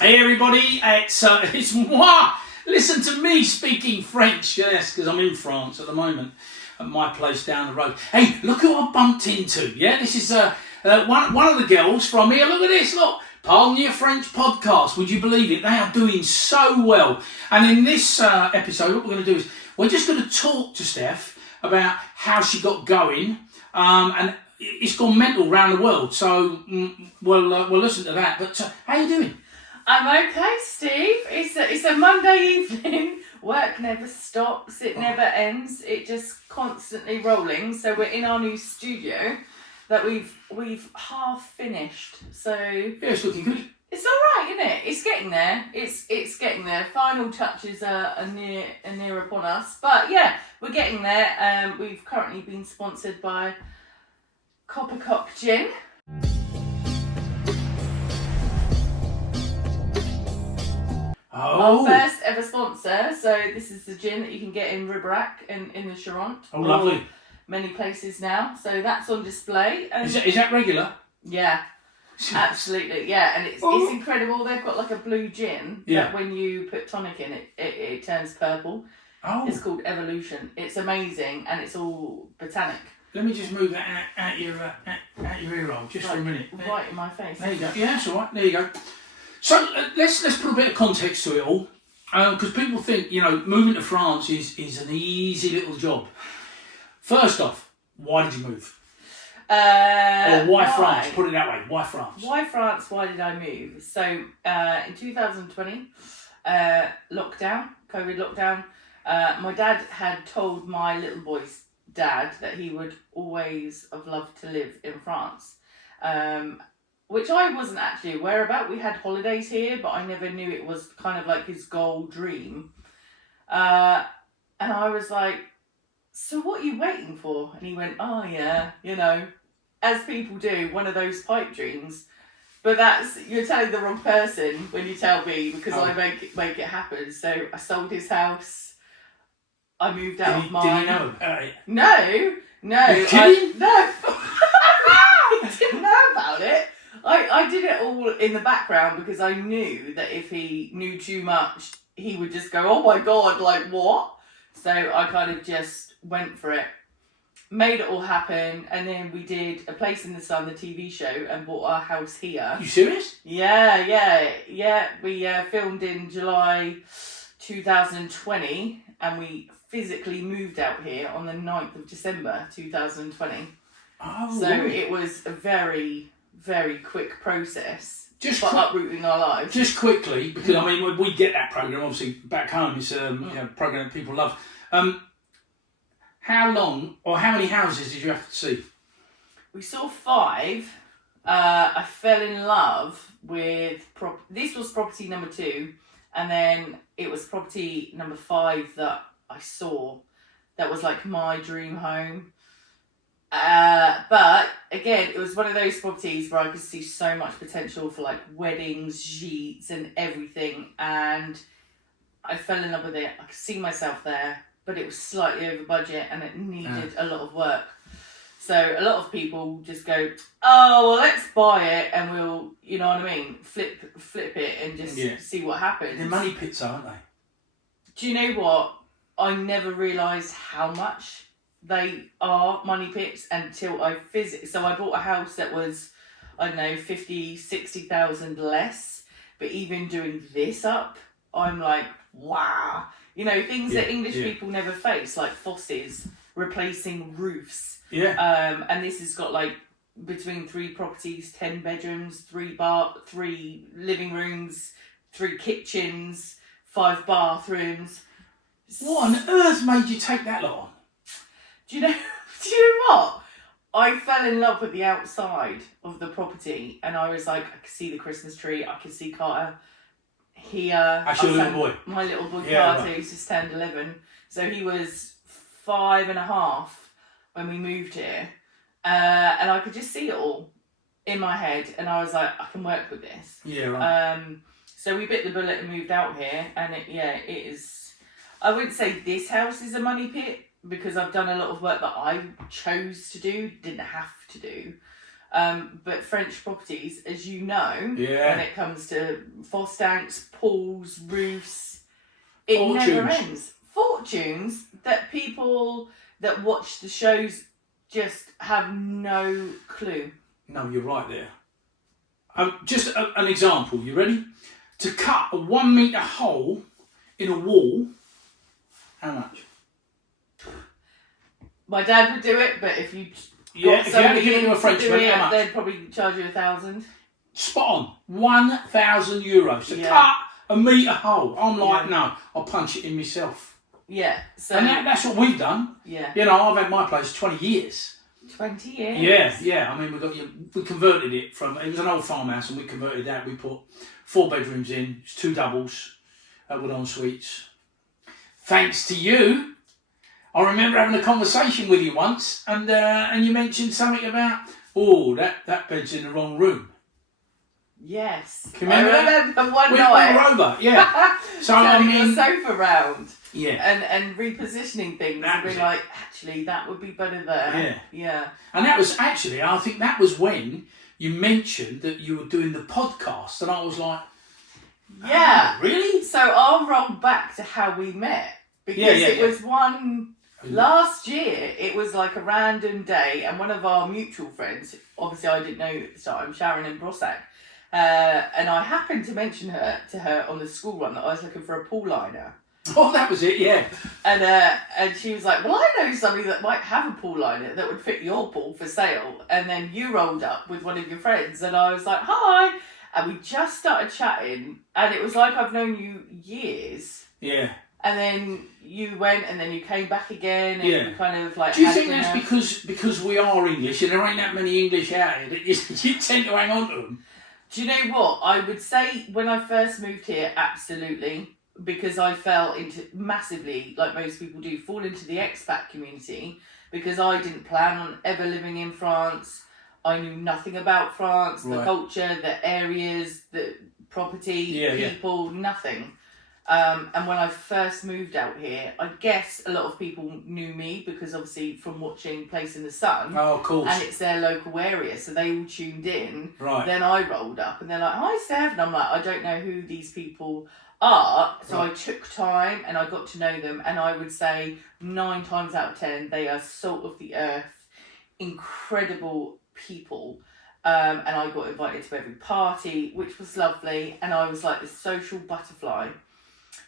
Hey everybody, it's moi. Listen to me speaking French, yes, because I'm in France at the moment, at my place down the road. Hey, look who I bumped into. Yeah, this is one of the girls from here. Look at this. Look, Pardon Your French podcast. Would you believe it? They are doing so well. And in this episode, what we're going to do is we're just going to talk to Steph about how she got going, and it's gone mental around the world. So we'll listen to that. But how you doing? I'm okay, Steve. It's a Monday evening. Work never stops. It never ends. It just constantly rolling. So we're in our new studio that we've half finished. So Yeah, it's looking good. it's all right, isn't it? It's getting there. It's getting there. Final touches are near upon us. But yeah, we're getting there. We've currently been sponsored by Coppercock Gin. Oh. Our first ever sponsor. So this is the gin that you can get in Ribrac and in the Charente. Oh, lovely. Many places now. So that's on display. And Is that regular? yeah, absolutely. Yeah, and it's incredible. They've got like a blue gin that when you put tonic in it turns purple. Oh. It's called Evolution. It's amazing and it's all botanic. Let me just move that out your ear roll just for a minute. Right in my face. There you go. Yeah, that's all right. There you go. So let's put a bit of context to it all, because people think moving to France is an easy little job. First off, why did you move? Or why France? Put it that way. Why France? Why France? Why did I move? So in 2020, COVID lockdown, my dad had told my little boy's dad that he would always have loved to live in France. Which I wasn't actually aware about. We had holidays here, but I never knew it was kind of like his goal dream. And I was like, so what are you waiting for? And he went, oh yeah, as people do, one of those pipe dreams. But you're telling the wrong person when you tell me, because I make it happen. So I sold his house. I moved out of mine. Did he know about it? No. You're kidding? No. I didn't know about it. I did it all in the background because I knew that if he knew too much, he would just go, oh my God, like what? So I kind of just went for it, made it all happen, and then we did A Place in the Sun, the TV show, and bought our house here. You serious? Yeah. We filmed in July 2020, and we physically moved out here on the 9th of December 2020. Oh. So it was a very, very quick process for uprooting our lives. Just quickly, because I mean we get that program obviously back home. It's a program that people love. How long or how many houses did you have to see? We saw 5. I fell in love with this was property number 2, and then it was property number 5 that I saw. That was like my dream home. But again, it was one of those properties where I could see so much potential for like weddings, gîtes and everything, and I fell in love with it. I could see myself there, but it was slightly over budget and it needed a lot of work. So a lot of people just go, oh, well, let's buy it and we'll, you know what I mean, flip it and just see what happens. They're money pits, aren't they? Do you know what? I never realised how much they are money pits until I so I bought a house that was, I don't know, 50, 60,000 less. But even doing this up, I'm like, wow. Things that English people never face, like fosses, replacing roofs. Yeah. And this has got like between 3 properties, 10 bedrooms, 3 living rooms, 3 kitchens, 5 bathrooms. What on earth made you take that lot on? Do you know what? I fell in love with the outside of the property, and I was like, I could see the Christmas tree, I could see Carter here. That's your little boy? My little boy Carter, who's just turned 11. So he was 5.5 when we moved here. And I could just see it all in my head, and I was like, I can work with this. Yeah, right. So we bit the bullet and moved out here, and it is, I wouldn't say this house is a money pit, because I've done a lot of work that I chose to do, didn't have to do. But French properties, as you know, Yeah. when it comes to fosse tanks, pools, roofs, it never Fortunes. ends. Fortunes that people that watch the shows just have no clue. No, you're right there. Just an example. You ready? To cut a 1 metre hole in a wall, how much? My dad would do it, but if you Yeah, got if you had to somebody give it to a in Frenchman, do it, how much? they'd probably charge you 1,000. Spot on. €1,000 to Yeah. cut a metre hole. I'm like, Yeah. no, I'll punch it in myself. Yeah, so And that's what we've done. yeah, You know, I've had my place 20 years. 20 years. Yeah. I mean, we converted it from, it was an old farmhouse, and we converted that. We put 4 bedrooms in, it's 2 doubles, with en suites. Thanks to you, I remember having a conversation with you once, and you mentioned something about, that bed's in the wrong room. Yes. Can you remember that? I remember one We night. were over, yeah. So I turning mean, the sofa round yeah, and repositioning things That and was being like, actually, that would be better there. Yeah. and that was actually, I think that was when you mentioned that you were doing the podcast, and I was like, Yeah. "Oh, really? So I'll roll back to how we met because it was one last year. It was like a random day, and one of our mutual friends, obviously I didn't know at the time, Sharon in Brossack, and I happened to mention her to her on the school run that I was looking for a pool liner. Oh, that was it, yeah. And she was like, well, I know somebody that might have a pool liner that would fit your pool for sale. And then you rolled up with one of your friends, and I was like, hi. And we just started chatting, and it was like I've known you years. Yeah. And then you went, and then you came back again, and Yeah. you kind of like. Do you had think dinner. that's because we are English and there ain't that many English out here that you tend to hang on to them? Do you know what? I would say when I first moved here, absolutely. Because I fell into massively, like most people do, fall into the expat community because I didn't plan on ever living in France. I knew nothing about France, the Right. culture, the areas, the property, Yeah. people, nothing. And when I first moved out here, I guess a lot of people knew me because obviously from watching Place in the Sun, Oh, of course. and it's their local area, so they all tuned in. Right. Then I rolled up and they're like, hi Steph, and I'm like, I don't know who these people are. So I took time and I got to know them, and I would say 9 times out of 10 they are salt of the earth, incredible people. And I got invited to every party, which was lovely, and I was like this social butterfly.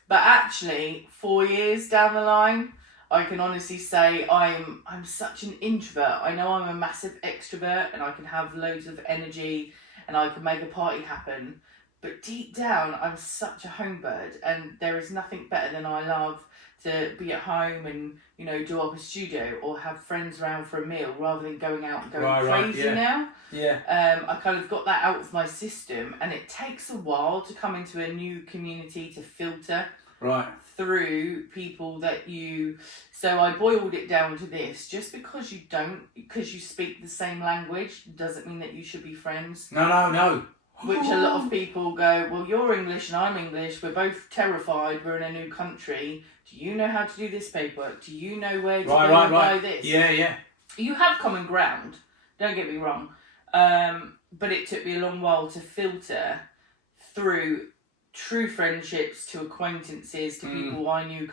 But actually 4 years down the line, I can honestly say I'm such an introvert. I know I'm a massive extrovert and I can have loads of energy and I can make a party happen. But deep down, I'm such a home bird, and there is nothing better than I love to be at home and, you know, do up a studio or have friends around for a meal rather than going out and going crazy now. Yeah. I kind of got that out of my system, and it takes a while to come into a new community to filter Right. through people that you. So I boiled it down to this: just because you speak the same language doesn't mean that you should be friends. No. Which a lot of people go, well, you're English and I'm English, we're both terrified, we're in a new country, do you know how to do this paperwork, do you know where to go and buy this? Yeah. You have common ground, don't get me wrong, but it took me a long while to filter through true friendships to acquaintances to people I knew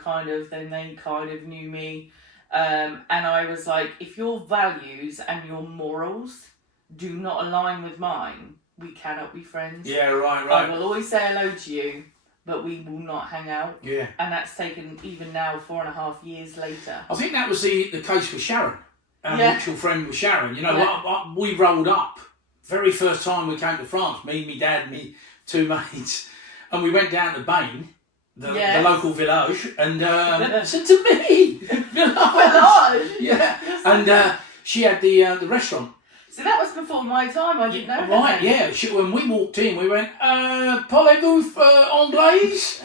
then they kind of knew me, and I was like, if your values and your morals do not align with mine, we cannot be friends. Yeah, right. I will always say hello to you, but we will not hang out. Yeah. And that's taken, even now, 4.5 years later. I think that was the case with Sharon. Our mutual friend with Sharon. You know, Yeah. we rolled up. Very first time we came to France, me, my dad, me 2 mates. And we went down to Bain, the local village, and said to me, village. Yeah. And she had the restaurant. So that was before my time, I didn't know that. Right, yeah. When we walked in, we went, parlez-vous anglais?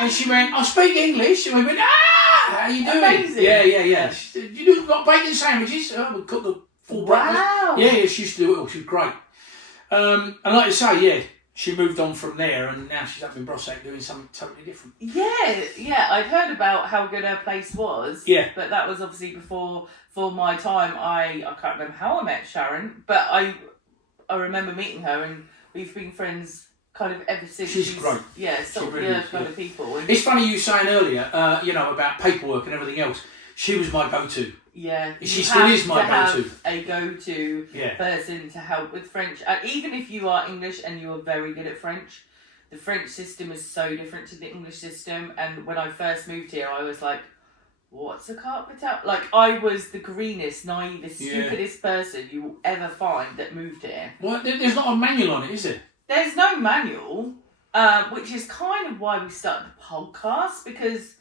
And she went, I speak English. And we went, how you doing? Amazing. Yeah. She said, you do got bacon sandwiches? We cooked the full breakfast. Wow. Yeah, she used to do it all. She was great. And like you say, yeah, she moved on from there, and now she's up in Brossack doing something totally different. Yeah. I'd heard about how good her place was. Yeah. But that was obviously before my time. I can't remember how I met Sharon, but I remember meeting her, and we've been friends kind of ever since. She's great. Yeah, sort of really kind of people. And it's funny you saying earlier, about paperwork and everything else. She was my go-to. Yeah, she still is my go-to. go-to. A go-to person to help with French. And even if you are English and you are very good at French, the French system is so different to the English system. And when I first moved here, I was like, what's a carpet out? Like, I was the greenest, naivest, stupidest person you will ever find that moved here. Well, there's not a manual on it, is there? There's no manual, which is kind of why we started the podcast, because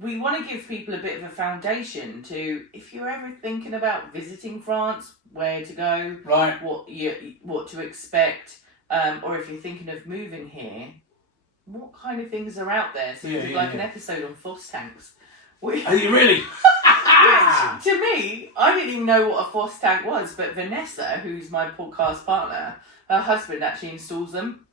we want to give people a bit of a foundation to, if you're ever thinking about visiting France, where to go, right? What to expect, or if you're thinking of moving here, what kind of things are out there. So we did an episode on FOSS tanks. Are you really? Which, to me, I didn't even know what a FOSS tank was, but Vanessa, who's my podcast partner, her husband actually installs them.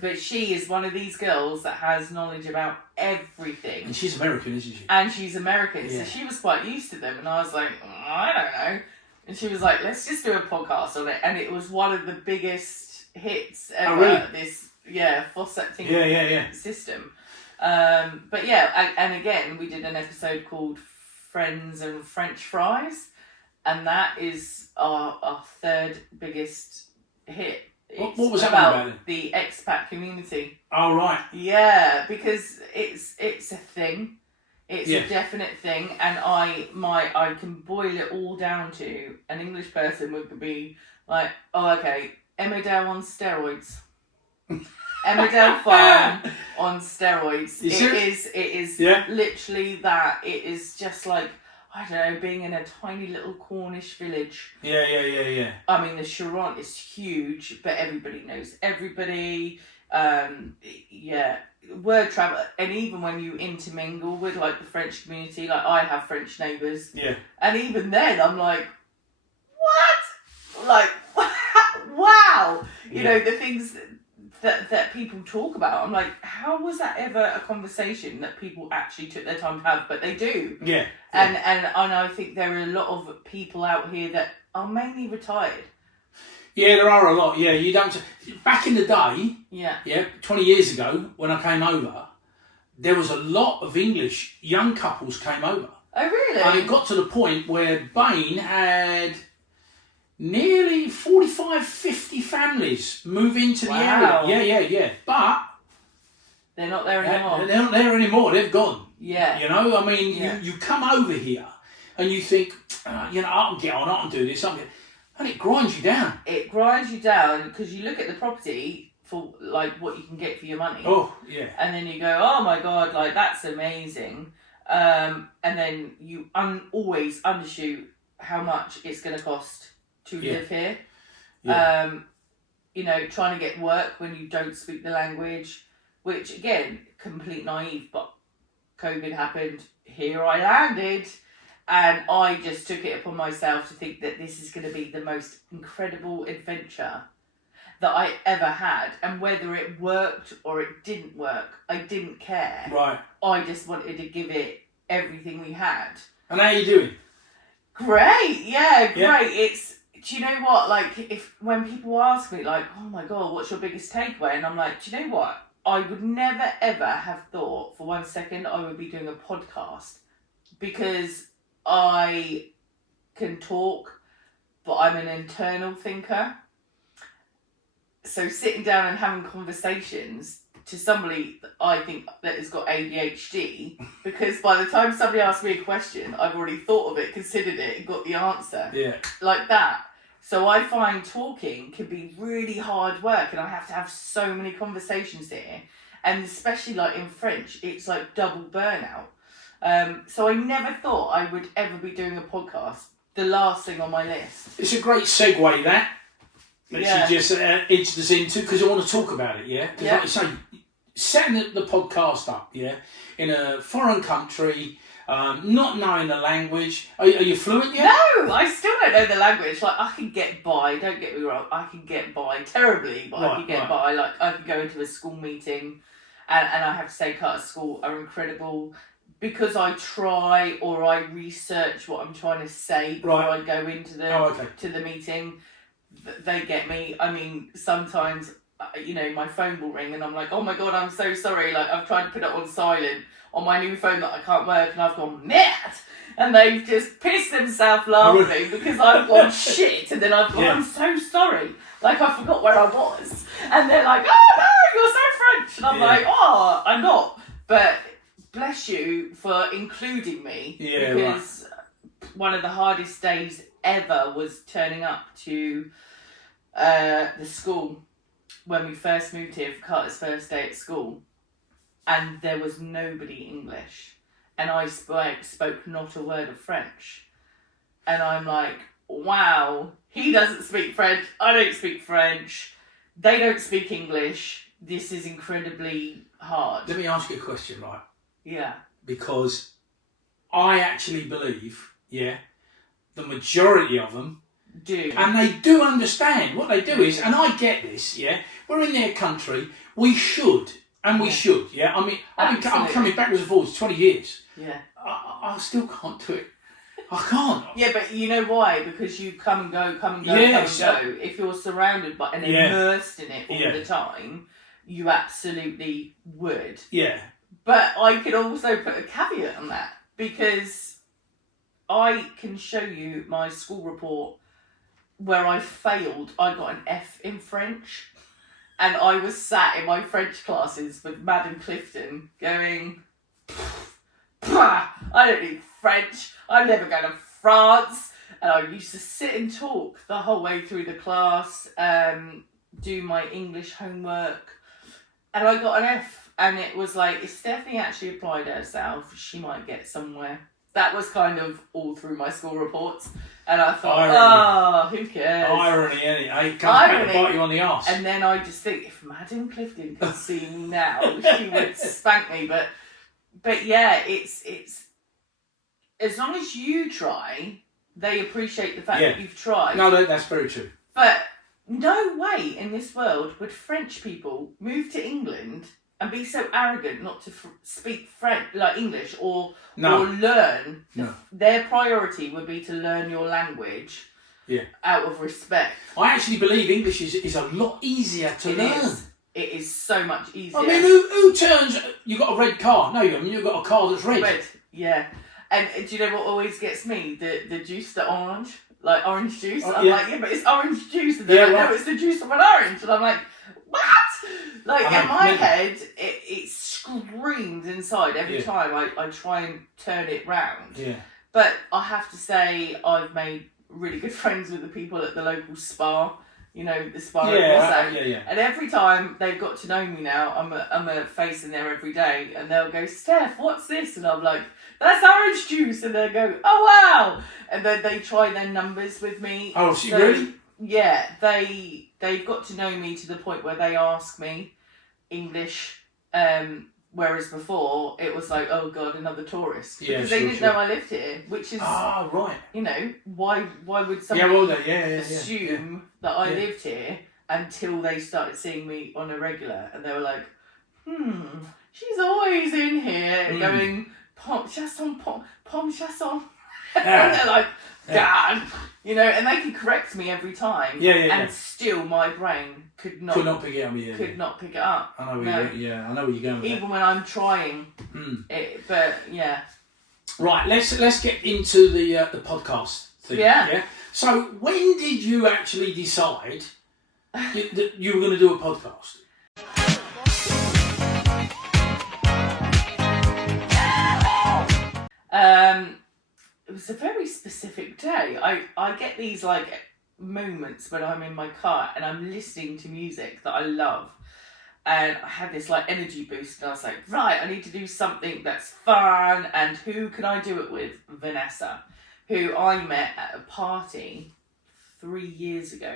But she is one of these girls that has knowledge about everything. And she's American, isn't she? And she's American, so she was quite used to them. And I was like, I don't know. And she was like, let's just do a podcast on it. And it was one of the biggest hits ever. Oh, really? This, faucetting system. But and again, we did an episode called Friends and French Fries. And that is our third biggest hit. What was that about? The expat community. Oh, right. Yeah, because it's a thing. It's a definite thing, and I can boil it all down to an English person would be like, oh, okay, Emmerdale on steroids. Emmerdale Farm on steroids. It is literally that. It is just like, I don't know, being in a tiny little Cornish village. Yeah. I mean, the Charente is huge, but everybody knows everybody. Word travel, and even when you intermingle with like the French community, like I have French neighbours. Yeah. And even then, I'm like, what? Like, wow. You know, the things that people talk about. I'm like, how was that ever a conversation that people actually took their time to have? But they do. Yeah. And I think there are a lot of people out here that are mainly retired. Yeah, there are a lot. Yeah, you don't. Back in the day. Yeah. 20 years ago when I came over, there was a lot of English young couples came over. Oh, really? And it got to the point where Bain had nearly 45, 50 families move into the area. Yeah. But they're not there anymore. They're not there anymore. They've gone. Yeah. You know, I mean, you come over here and you think, I can get on, I can do this, and it grinds you down. It grinds you down because you look at the property for like what you can get for your money. Oh, yeah. And then you go, oh my God, like that's amazing. And then you always undershoot how much it's going to cost to live here. Yeah. Trying to get work when you don't speak the language, which again, complete naive, but COVID happened. Here I landed. And I just took it upon myself to think that this is going to be the most incredible adventure that I ever had. And whether it worked or it didn't work, I didn't care. Right. I just wanted to give it everything we had. And how are you doing? Great. Yeah, great. Do you know what? Like, when people ask me, like, oh my God, what's your biggest takeaway? And I'm like, do you know what? I would never, ever have thought for 1 second I would be doing a podcast, because I can talk, but I'm an internal thinker. So sitting down and having conversations to somebody I think that has got ADHD, because by the time somebody asks me a question, I've already thought of it, considered it, and got the answer. Yeah. Like that. So I find talking can be really hard work, and I have to have so many conversations here. And especially like in French, it's like double burnout. So I never thought I would ever be doing a podcast. The last thing on my list. It's a great segue that you just edged us into, because I want to talk about it, yeah? Because like you say, setting the podcast up, in a foreign country, not knowing the language. Are you fluent yet? No, I still don't know the language. Like, I can get by, don't get me wrong, I can get by terribly, but I can get by. Like, I can go into a school meeting and I have to say Carter School are incredible because I try or I research what I'm trying to say before I go into to the meeting. They get me. I mean, sometimes, you know, my phone will ring and I'm like, oh my God, I'm so sorry. Like, I've tried to put it on silent on my new phone that I can't work and I've gone, mad! And they've just pissed themselves laughing because I've gone shit and then I've gone, I'm so sorry. Like, I forgot where I was. And they're like, oh no, you're so French. And I'm like, oh, I'm not. But bless you for including me because one of the hardest days ever was turning up to the school when we first moved here for Carter's first day at school, and there was nobody English, and I spoke not a word of French, and I'm like, wow, he doesn't speak French, I don't speak French, they don't speak English, this is incredibly hard. Let me ask you a question, right? Yeah. Because I actually believe, the majority of them do. And they do understand. What they do is, and I get this, we're in their country, we should, I mean, I'm coming backwards and forwards 20 years. Yeah. I still can't do it. I can't. Yeah, but you know why? Because you come and go, come and go. If you're surrounded by and immersed in it all the time, you absolutely would. Yeah. But I could also put a caveat on that because I can show you my school report where I failed. I got an F in French, and I was sat in my French classes with Madam Clifton going, I don't need French, I'm never going to France. And I used to sit and talk the whole way through the class, do my English homework, and I got an F. And it was like, if Stephanie actually applied herself, she might get somewhere. That was kind of all through my school reports. And I thought, who cares? Irony, it comes back to bite you on the arse. And then I just think, if Madam Clifton could see me now, she would spank me. But yeah, it's as long as you try, they appreciate the fact that you've tried. No, that's very true. But no way in this world would French people move to England and be so arrogant not to speak French, like English, or learn. No. Their priority would be to learn your language out of respect. I actually believe English is a lot easier to learn. It is so much easier. I mean, who turns... You got a red car. No, you haven't. You've got a car that's red. Red, yeah. And do you know what always gets me? The juice, the orange. Like orange juice. I'm like, but it's orange juice. And they're like, no, it's the juice of an orange. And I'm like, what? Like, in my head, it screams inside every time I try and turn it round. Yeah. But I have to say, I've made really good friends with the people at the local spa. You know, the spa. And every time they've got to know me now, I'm a face in there every day, and they'll go, Steph, what's this? And I'm like, that's orange juice. And they'll go, oh wow. And then they try their numbers with me. Oh, so really? Yeah, they've got to know me to the point where they ask me English, whereas before it was like, oh God, another tourist. Because they didn't know I lived here, which is... Ah, right. You know, why would somebody assume that I lived here until they started seeing me on a regular, and they were like, she's always in here going, pom chasson. And they're like, Dad, you know, and they could correct me every time. And still my brain could not pick it up. Not pick it up. I know where I know where you're going with even when I'm trying. But yeah. Right, let's get into the podcast thing. Yeah. So when did you actually decide that you were going to do a podcast? It was a very specific day. I get these like moments when I'm in my car and I'm listening to music that I love, and I had this like energy boost, and I was like, right, I need to do something that's fun. And who can I do it with? Vanessa, who I met at a party 3 years ago,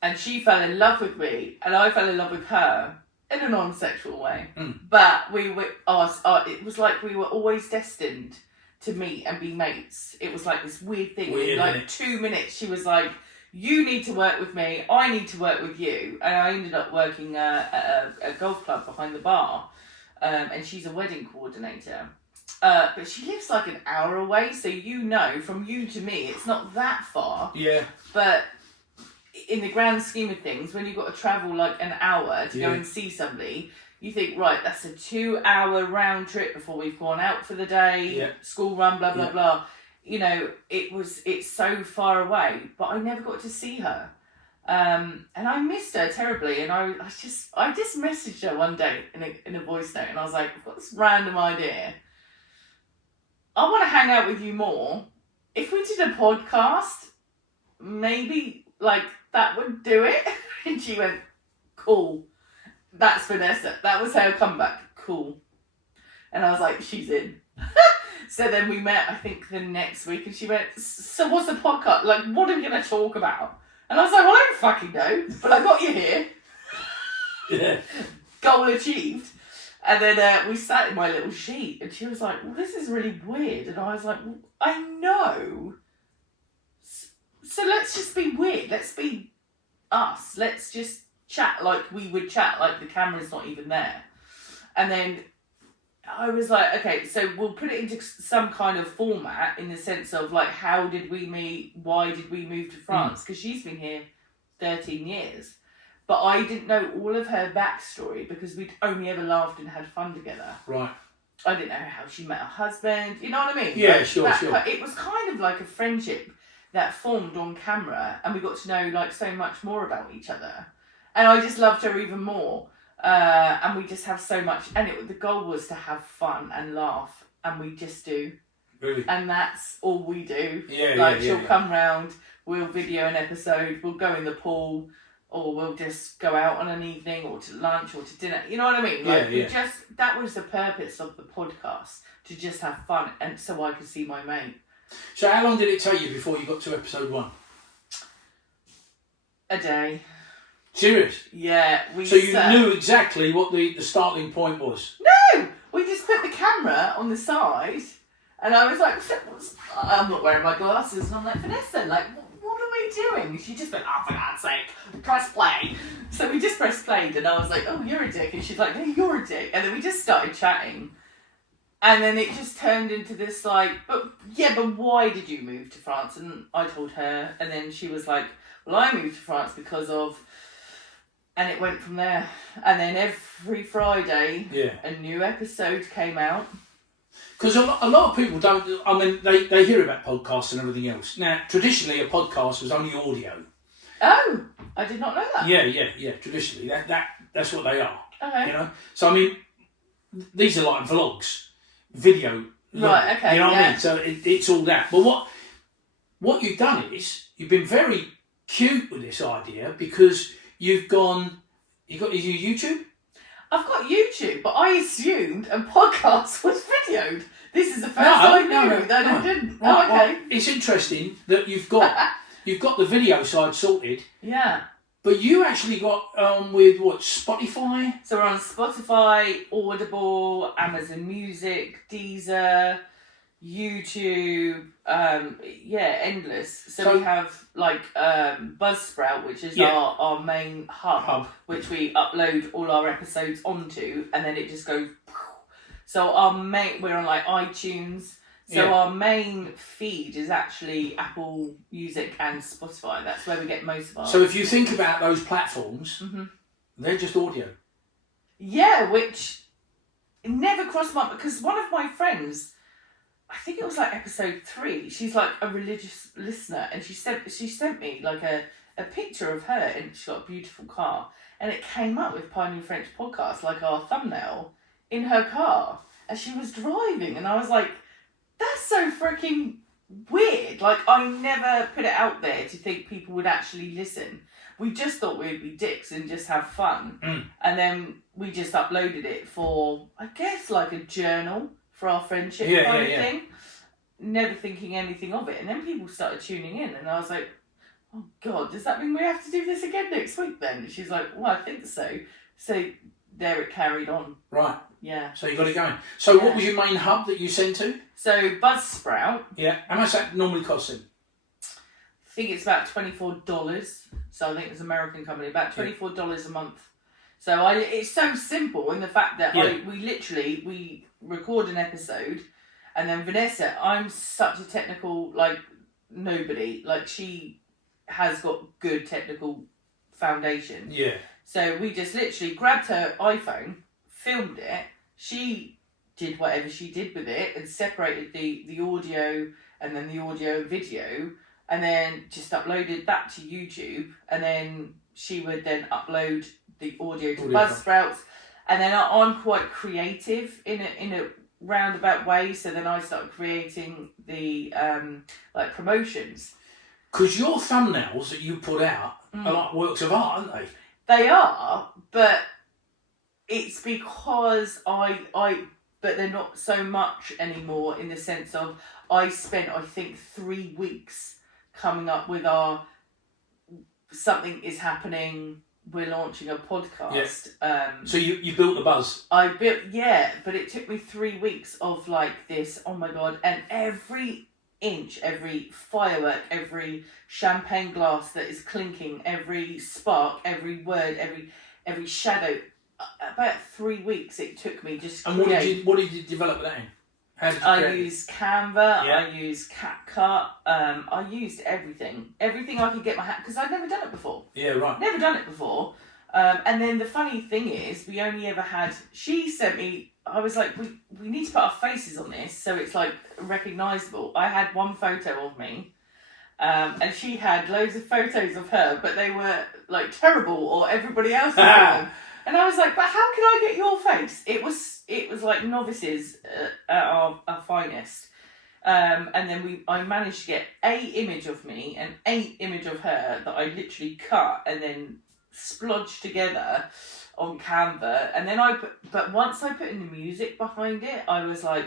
and she fell in love with me, and I fell in love with her in a non-sexual way. But we were, it was like we were always destined to meet and be mates. It was like this weird thing. Weird, In like 2 minutes, she was like, you need to work with me, I need to work with you. And I ended up working at a golf club behind the bar. And she's a wedding coordinator. But she lives like an hour away, so from you to me, it's not that far. Yeah. But in the grand scheme of things, when you've got to travel like an hour to go and see somebody, you think, right, that's a 2-hour round trip before we've gone out for the day, school run, blah, blah, blah. You know, it's so far away, but I never got to see her. And I missed her terribly, and I just messaged her one day in a voice note, and I was like, I've got this random idea. I want to hang out with you more. If we did a podcast, maybe like that would do it. And she went, cool. That's Vanessa. That was her comeback. Cool. And I was like, she's in. So then we met, I think, the next week, and she went, so what's the podcast? Like, what are we going to talk about? And I was like, well, I don't fucking know, but I got you here. Yeah. Goal achieved. And then we sat in my little sheet, and she was like, well, this is really weird. And I was like, well, I know. So let's just be weird. Let's be us. Let's just chat like we would chat, like the camera's not even there. And then I was like, okay, so we'll put it into some kind of format in the sense of like, how did we meet? Why did we move to France? Because she's been here 13 years. But I didn't know all of her backstory because we'd only ever laughed and had fun together. Right. I didn't know how she met her husband. You know what I mean? Yeah, like, sure. It was kind of like a friendship that formed on camera, and we got to know like so much more about each other. And I just loved her even more. And we just have so much, and the goal was to have fun and laugh, and we just do. Really? And that's all we do. Yeah, she'll come round, we'll video an episode, we'll go in the pool, or we'll just go out on an evening, or to lunch, or to dinner. You know what I mean? Like, that was the purpose of the podcast, to just have fun, and so I could see my mate. So how long did it take you before you got to episode 1? A day. Serious? Yeah. So you knew exactly what the starting point was? No! We just put the camera on the side, and I was like, I'm not wearing my glasses, and I'm like, Vanessa, like, what are we doing? She just went, oh, for God's sake, press play. So we just pressed play, and I was like, oh, you're a dick. And she's like, no, you're a dick. And then we just started chatting. And then it just turned into this like, but why did you move to France? And I told her, and then she was like, well, I moved to France because of, and it went from there. And then every Friday, a new episode came out. Because a lot of people don't, I mean, they hear about podcasts and everything else. Now, traditionally, a podcast was only audio. Oh, I did not know that. Yeah. Traditionally, that's what they are. Okay. You know? So, I mean, these are like vlogs. Video. Right, okay. You know what I mean? So it's all that. But what you've done is you've been very cute with this idea because you got YouTube? I've got YouTube, but I assumed a podcast was videoed. This is the first I knew that I didn't. Right, oh, okay. Well, it's interesting that you've got the video side sorted. Yeah. But you actually got with what, Spotify? So we're on Spotify, Audible, Amazon Music, Deezer, YouTube, endless. So we have like Buzzsprout, which is our main hub, which we upload all our episodes onto, and then it just goes. So we're on like iTunes. So our main feed is actually Apple Music and Spotify. That's where we get most of our... So if you think about those platforms, they're just audio. Yeah, which never crossed my... Because one of my friends, I think it was like episode 3, she's like a religious listener, and she sent me like a picture of her, and she's got a beautiful car, and it came up with Pioneer French Podcast, like our thumbnail, in her car, as she was driving, and I was like... That's so freaking weird. Like, I never put it out there to think people would actually listen. We just thought we'd be dicks and just have fun. And then we just uploaded it for, I guess, like a journal for our friendship kind of thing. Never thinking anything of it. And then people started tuning in, and I was like, oh God, does that mean we have to do this again next week then? And she's like, well, I think so. So there it carried on. Right. Yeah. So you got it going. So what was your main hub that you sent to? So Buzzsprout. Yeah. How much that normally costing? I think it's about $24. So I think it's an American company. About $24 a month. So it's so simple in the fact that we record an episode, and then Vanessa, I'm such a technical nobody. She has got good technical foundation. Yeah. So we just literally grabbed her iPhone, filmed it. She did whatever she did with it and separated the audio and then the audio and video, and then just uploaded that to YouTube, and then she would then upload the audio to Buzzsprouts, and then I'm quite creative in a roundabout way. So then I started creating the promotions. Because your thumbnails that you put out are like works of art, aren't they? They are, but it's because but they're not so much anymore in the sense of I spent, I think, 3 weeks coming up with something is happening. We're launching a podcast. Yeah. So you built the buzz. But it took me 3 weeks of this, oh my God, and every inch, every firework, every champagne glass that is clinking, every spark, every word, every shadow. About 3 weeks it took me just. And what did you develop that in? I used Canva, I used CapCut, I used everything I could get my hand, because I'd never done it before. Yeah, right. Never done it before. And then the funny thing is, we only ever had, she sent me, I was like, we need to put our faces on this so it's recognisable. I had one photo of me, and she had loads of photos of her, but they were terrible, or everybody else was in them. And I was like, but how can I get your face? It was like novices at our finest. And then I managed to get a image of me and a image of her that I literally cut and then splodged together on Canva. And then but once I put in the music behind it, I was like,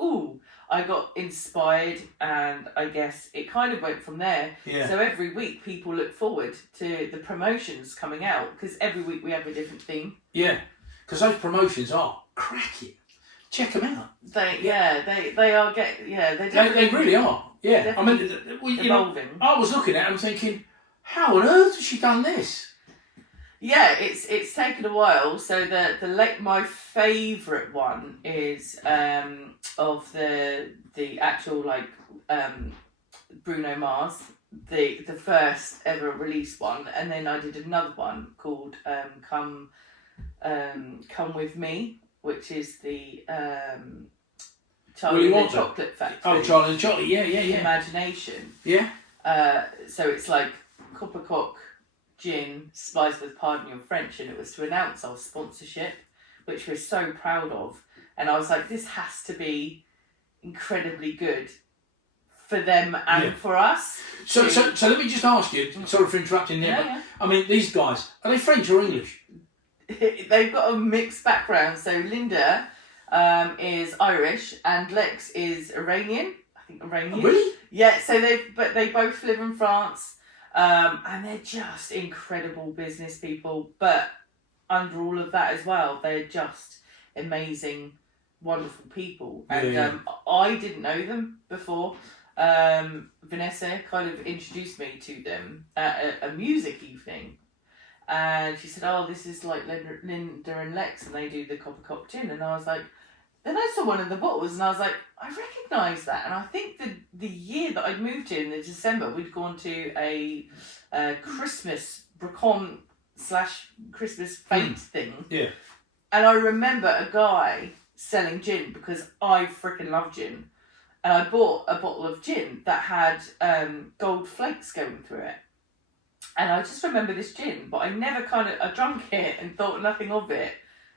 ooh, I got inspired, and I guess it kind of went from there. Yeah. So every week people look forward to the promotions coming out, because every week we have a different theme. Yeah, because those promotions are cracking. Check them out. They are They really are. Yeah, I mean, evolving. I was looking at them thinking, how on earth has she done this? Yeah, it's taken a while. So my favourite one is of the actual Bruno Mars, the first ever released one, and then I did another one called Come With Me, which is the Charlie and the Chocolate Factory. Oh, Charlie and the Chocolate, yeah. Imagination. Yeah. So it's Coppercock gin spiced with, pardon your French, and it was to announce our sponsorship, which we're so proud of. And I was like, this has to be incredibly good for them and for us. So let me just ask you, sorry for interrupting there, but I mean, these guys, are they French or English? They've got a mixed background. So Linda is Irish and Lex is Iranian. I think Iranian. Oh, really? Yeah, so they both live in France. And they're just incredible business people, but under all of that as well, they're just amazing, wonderful people. And I didn't know them before. Vanessa kind of introduced me to them at a music evening, and she said, "Oh, this is Linda and Lex, and they do the Coppercock gin." And I was like, then I saw one of the bottles, and I was like, I recognise that. And I think the year that I'd moved here in the December, we'd gone to a Christmas bricon / Christmas fete thing. Yeah. And I remember a guy selling gin, because I freaking love gin. And I bought a bottle of gin that had gold flakes going through it. And I just remember this gin, but I never I drank it and thought nothing of it,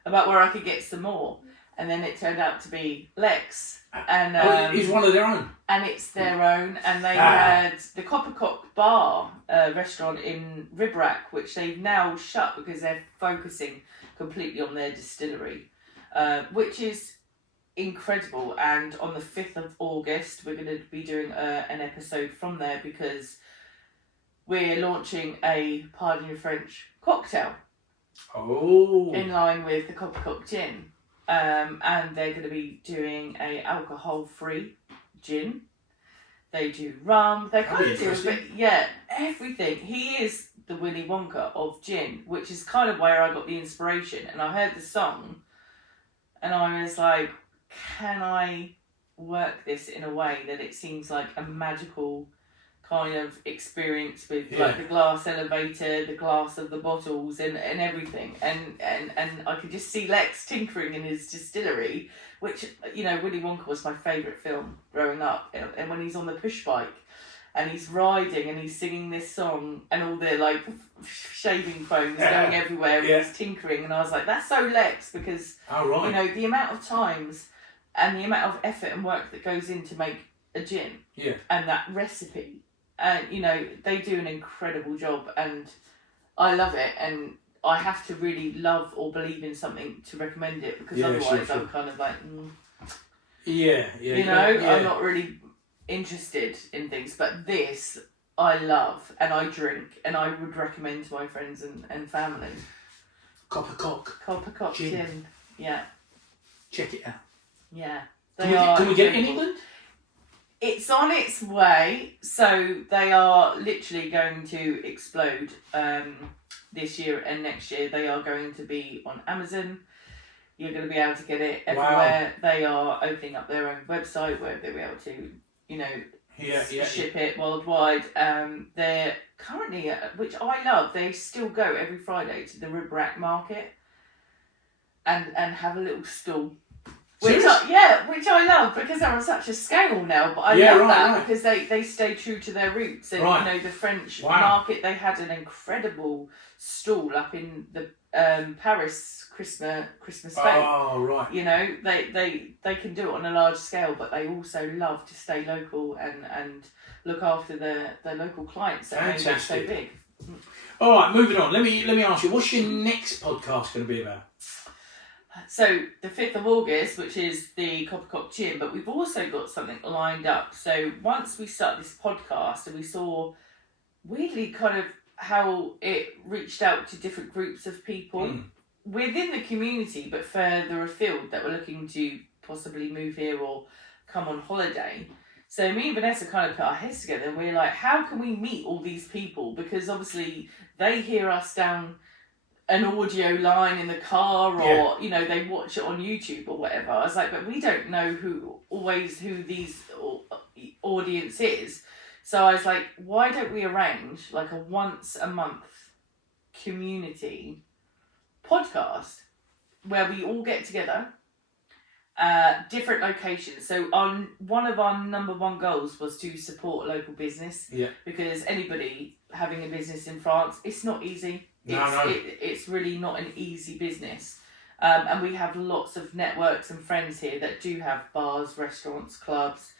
about where I could get some more. And then it turned out to be Lex. And it's one of their own. And it's their own. And they had the Coppercock Bar restaurant in Ribrac, which they've now shut because they're focusing completely on their distillery, which is incredible. And on the 5th of August, we're going to be doing an episode from there, because we're launching a, pardon your French, cocktail. Oh. in line with the Coppercock Gin. And they're going to be doing a alcohol-free gin. They do rum. They kind of do a bit, everything. He is the Willy Wonka of gin, which is kind of where I got the inspiration. And I heard the song, and I was like, can I work this in a way that it seems like a magical kind of experience with like the glass elevator, the glass of the bottles and everything. And I could just see Lex tinkering in his distillery, which, you know, Willy Wonka was my favourite film growing up. And when he's on the push bike and he's riding and he's singing this song and all the like shaving foams going everywhere and he's tinkering, and I was like, that's so Lex, because you know, the amount of times and the amount of effort and work that goes in to make a gin and that recipe. And, you know, they do an incredible job, and I love it. And I have to really love or believe in something to recommend it, because otherwise I'm kind of like, you know, I'm not really interested in things. But this I love, and I drink, and I would recommend to my friends and family. Coppercock gin. Yeah. Check it out. Yeah. Can we get it in England? It's on its way, so they are literally going to explode this year and next year. They are going to be on Amazon. You're going to be able to get it everywhere. Wow. They are opening up their own website where they'll be able to, you know, ship it worldwide. They're currently, which I love, they still go every Friday to the Ribrack Market and have a little stall. Which I love, because they're on such a scale now. But I love that because they stay true to their roots. And you know, the French market, they had an incredible stall up in the Paris Christmas Fair. Oh right. You know, they can do it on a large scale, but they also love to stay local and look after their local clients that are so big. All right, moving on. Let me ask you, what's your next podcast going to be about? So the 5th of August, which is the Coppercock Gin, but we've also got something lined up. So once we start this podcast and we saw weirdly kind of how it reached out to different groups of people within the community, but further afield, that were looking to possibly move here or come on holiday. So me and Vanessa kind of put our heads together and we're like, how can we meet all these people? Because obviously they hear us down an audio line in the car, or you know, they watch it on YouTube or whatever. I was like, but we don't know who these audience is. So I was like, why don't we arrange like a once a month community podcast where we all get together, different locations. So one of our number one goals was to support local business, because anybody having a business in France, it's not easy. It's really not an easy business. And we have lots of networks and friends here that do have bars, restaurants, clubs,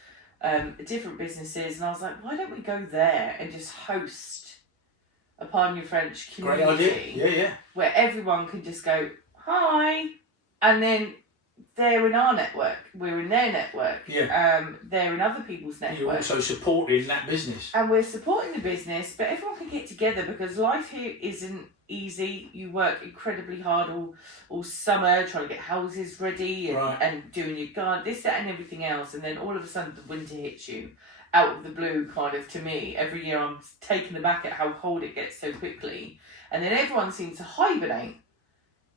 different businesses. And I was like, why don't we go there and just host a Pardon Your French community? Great idea. Where everyone can just go, hi. And then they're in our network, we're in their network, they're in other people's network. You're also supporting that business. And we're supporting the business, but everyone can get together, because life here isn't easy. You work incredibly hard all summer trying to get houses ready and doing your garden, this, that and everything else, and then all of a sudden the winter hits you out of the blue, kind of. To me, every year I'm taken aback at how cold it gets so quickly, and then everyone seems to hibernate,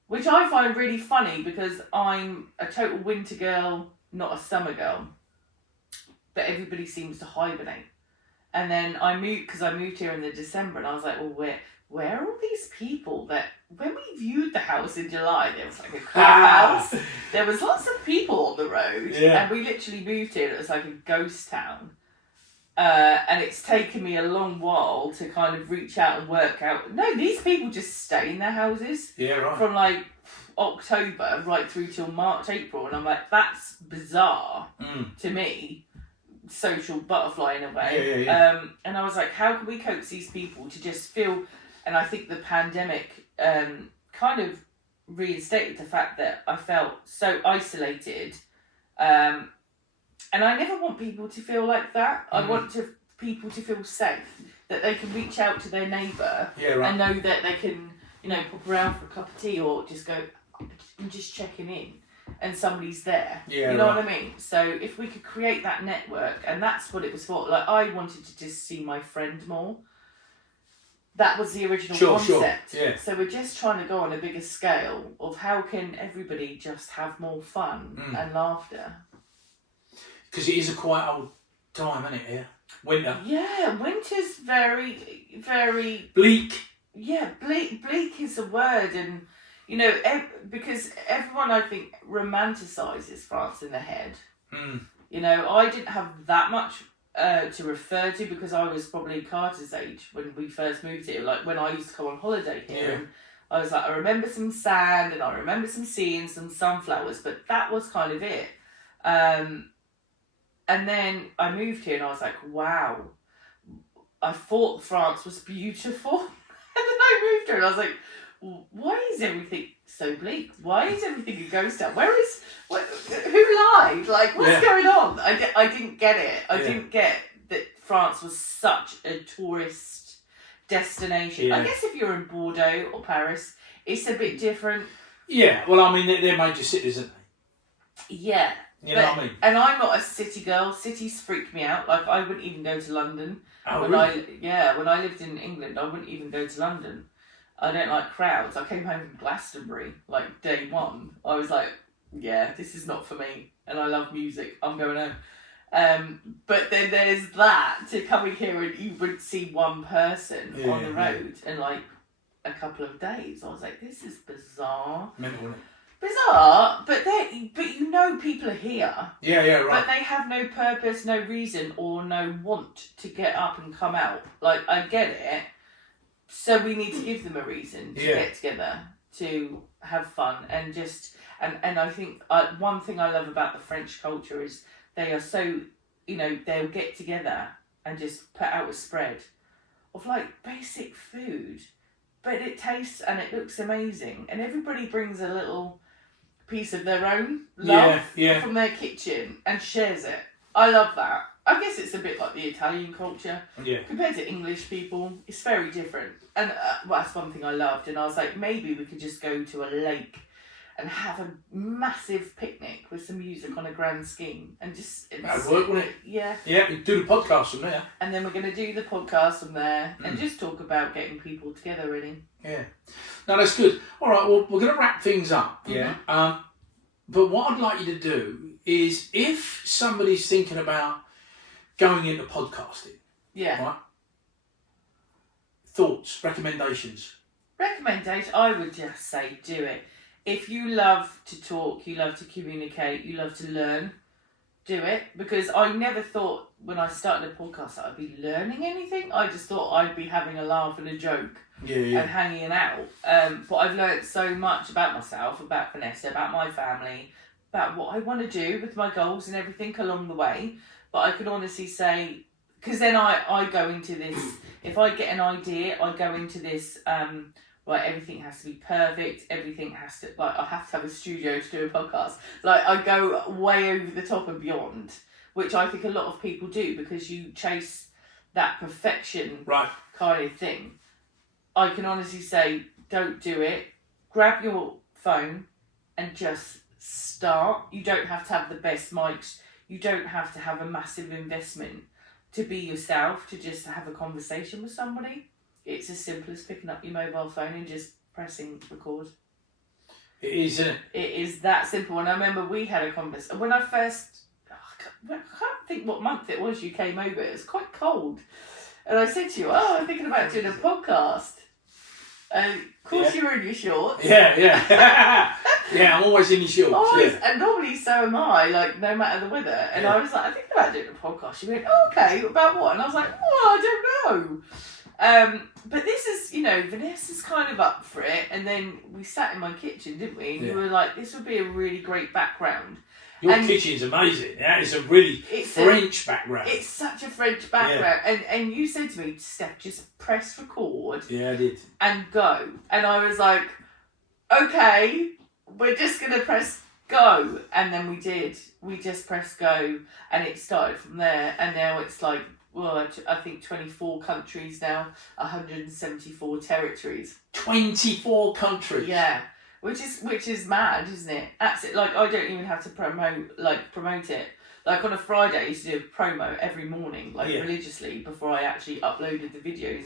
which I find really funny, because I'm a total winter girl, not a summer girl. But everybody seems to hibernate. And then I moved here in the December, and I was like, well, where are all these people that, when we viewed the house in July, there was like a clubhouse, there was lots of people on the road, and we literally moved here, and it was like a ghost town. And it's taken me a long while to kind of reach out and work out, no, these people just stay in their houses from like October right through till March, April, and I'm like, that's bizarre to me, social butterfly in a way. And I was like, how can we coax these people to just feel, and I think the pandemic kind of reinstated the fact that I felt so isolated, and I never want people to feel like that. I want people to feel safe, that they can reach out to their neighbour and know that they can pop around for a cup of tea or just go, I'm just checking in and somebody's there. Yeah, you know right. what I mean? So if we could create that network, and that's what it was for. Like, I wanted to just see my friend more. That was the original concept. Sure. Yeah. So we're just trying to go on a bigger scale of how can everybody just have more fun and laughter. Because it is a quite old time, isn't it, here? Winter. Yeah, winter's very, very... Bleak. Yeah, bleak is the word. And, because everyone, I think, romanticises France in their head. I didn't have that much to refer to because I was probably Carter's age when we first moved here. Like, when I used to go on holiday here, and I was like, I remember some sand and I remember some sea and some sunflowers, but that was kind of it. And then I moved here and I was like, wow, I thought France was beautiful. And then I moved here and I was like, why is everything so bleak? Why is everything a ghost town? Who lied? Like, what's going on? I didn't get it. I didn't get that France was such a tourist destination. Yeah. I guess if you're in Bordeaux or Paris, it's a bit different. Yeah, well, I mean, they're major cities, aren't they? Yeah. You know what I mean? And I'm not a city girl. Cities freak me out. Like, I wouldn't even go to London. Oh, when really? when I lived in England, I wouldn't even go to London. I don't like crowds. I came home from Glastonbury, like, day one. I was like, yeah, this is not for me. And I love music. I'm going home. But then there's that, to coming here and you would see one person on the road in, like, a couple of days. I was like, this is bizarre. Mental, isn't it? Bizarre, but people are here. Yeah, right. But they have no purpose, no reason, or no want to get up and come out. Like, I get it. So we need to give them a reason to get together, to have fun, and just... And I think one thing I love about the French culture is they are so... they'll get together and just put out a spread of, like, basic food. But it tastes and it looks amazing. And everybody brings a little piece of their own love from their kitchen and shares it. I love that. I guess it's a bit like the Italian culture. Yeah. Compared to English people, it's very different. And that's one thing I loved. And I was like, maybe we could just go to a lake and have a massive picnic with some music on a grand scheme. And just... That'd work, wouldn't it? Yeah. Yeah, we do the podcast from there. And then we're going to do the podcast from there and just talk about getting people together, really. Yeah. No, that's good. All right, well, we're going to wrap things up, yeah? But what I'd like you to do is, if somebody's thinking about going into podcasting, right? Thoughts, recommendations? Recommendation, I would just say do it. If you love to talk, you love to communicate, you love to learn, do it. Because I never thought when I started a podcast that I'd be learning anything. I just thought I'd be having a laugh and a joke and hanging out. But I've learned so much about myself, about Vanessa, about my family, about what I want to do with my goals and everything along the way. But I can honestly say, because then I go into this, if I get an idea, I go into this... Like, everything has to be perfect, everything has to... Like, I have to have a studio to do a podcast. Like, I go way over the top and beyond, which I think a lot of people do because you chase that perfection kind of thing. I can honestly say, don't do it. Grab your phone and just start. You don't have to have the best mics. You don't have to have a massive investment to be yourself, to just have a conversation with somebody. It's as simple as picking up your mobile phone and just pressing record. It is, isn't it? It is that simple. And I remember we had a conversation. When I first... I can't think what month it was you came over. It was quite cold. And I said to you, I'm thinking about doing a podcast. And of course you were in your shorts. Yeah. Yeah, I'm always in your shorts. Always. Yeah. And normally so am I, like, no matter the weather. And I was like, I'm thinking about doing a podcast. She went, okay, about what? And I was like, I don't know. But this is, Vanessa's kind of up for it, and then we sat in my kitchen, didn't we? And you were like, this would be a really great background. Your kitchen's amazing. That is a really French background. It's such a French background. And you said to me, Steph, just press record. Yeah, I did. And go. And I was like, okay, we're just going to press go. And then we did. We just pressed go, and it started from there. And now it's like, well, I think 24 countries now, 174 territories. 24 countries. Yeah, which is mad, isn't it? Absolutely. Like, I don't even have to promote it. Like, on a Friday, I used to do a promo every morning, religiously, before I actually uploaded the videos,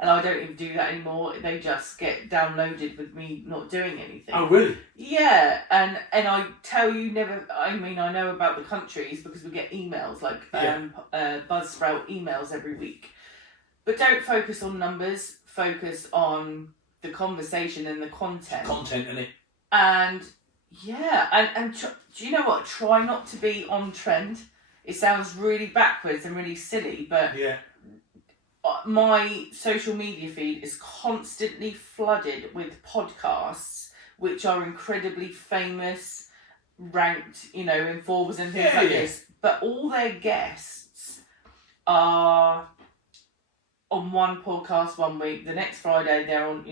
and I don't even do that anymore. They just get downloaded with me not doing anything. Oh, really? Yeah, and I tell you never. I mean, I know about the countries because we get emails, Buzzsprout emails every week. But don't focus on numbers. Focus on the conversation and the content. Content, innit? And yeah, and do you know what? Try not to be on trend. It sounds really backwards and really silly, but yeah, my social media feed is constantly flooded with podcasts which are incredibly famous, ranked, in Forbes and things this. But all their guests are on one podcast one week. The next Friday they're on,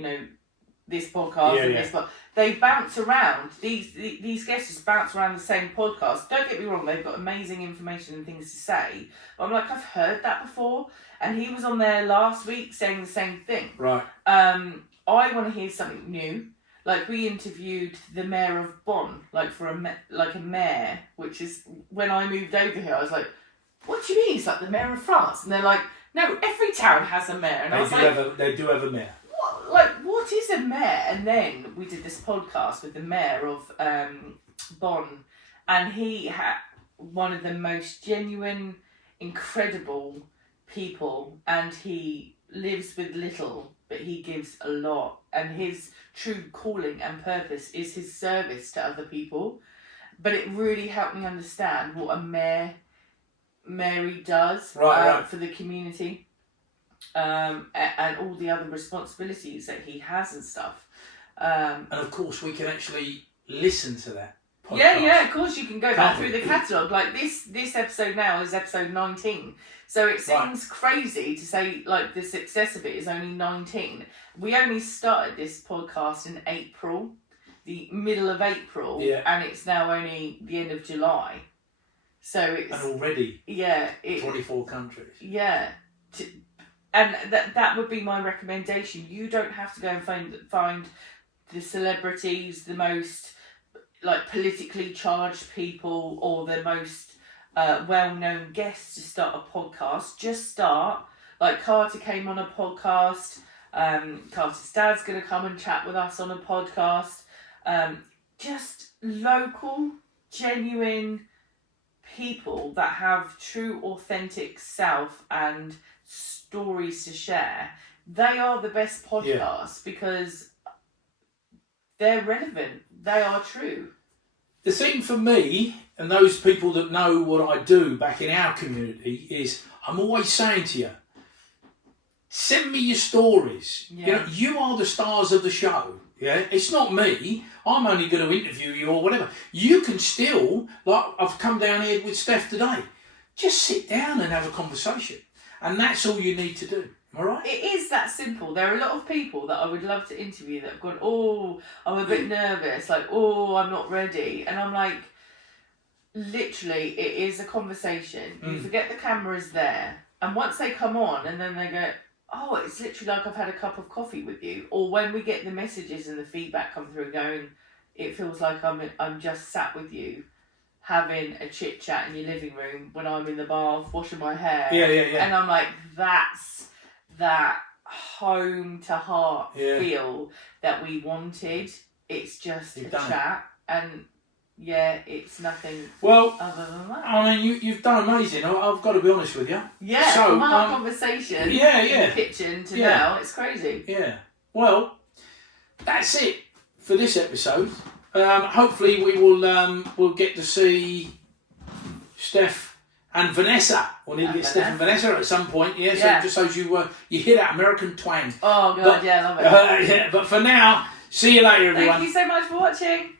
this podcast and this podcast. They bounce around. These guests just bounce around the same podcast. Don't get me wrong, they've got amazing information and things to say. But I'm like, I've heard that before. And he was on there last week saying the same thing. Right. I want to hear something new. Like, we interviewed the mayor of Bonn, for a mayor, which is, when I moved over here, I was like, what do you mean? It's like the mayor of France. And they're like, no, every town has a mayor. And they do have a mayor. What is a mayor? And then we did this podcast with the mayor of Bonn, and he had one of the most genuine, incredible people, and he lives with little, but he gives a lot, and his true calling and purpose is his service to other people. But it really helped me understand what a Mary does for the community. And all the other responsibilities that he has and stuff. And of course, we can actually listen to that podcast. Yeah, of course you can go back through the catalogue. Like, this episode now is episode 19. So it seems crazy to say, the success of it is only 19. We only started this podcast in April, the middle of April, and it's now only the end of July. So it's... And already 24 countries. Yeah. And that would be my recommendation. You don't have to go and find the celebrities, the most politically charged people, or the most well-known guests to start a podcast. Just start. Carter came on a podcast. Carter's dad's going to come and chat with us on a podcast. Just local, genuine people that have true, authentic self and stories to share. They are the best podcasts because they're relevant. They are true. The thing for me, and those people that know what I do back in our community, is I'm always saying to you, send me your stories. Yeah. You are the stars of the show. Yeah, it's not me. I'm only going to interview you or whatever. You can still, I've come down here with Steph today, just sit down and have a conversation. And that's all you need to do. Am I right? It is that simple. There are a lot of people that I would love to interview that have gone, I'm a bit nervous. I'm not ready. And I'm like, literally, it is a conversation. You forget the camera's there. And once they come on and then they go, it's literally like I've had a cup of coffee with you. Or when we get the messages and the feedback come through going, it feels like I'm just sat with you, having a chit chat in your living room when I'm in the bath washing my hair. Yeah. And I'm like, that's that home to heart feel that we wanted. It's just a chat, and it's nothing other than that. I mean, you've done amazing. I've got to be honest with you. Yeah, so, from our conversation in the kitchen to now, it's crazy. Yeah. Well, that's it for this episode. Hopefully we will we'll get to see Steph and Vanessa. We'll need to get Steph and Vanessa at some point. So just so you hear that American twang. Oh God, I love it. But for now, see you later, everyone. Thank you so much for watching.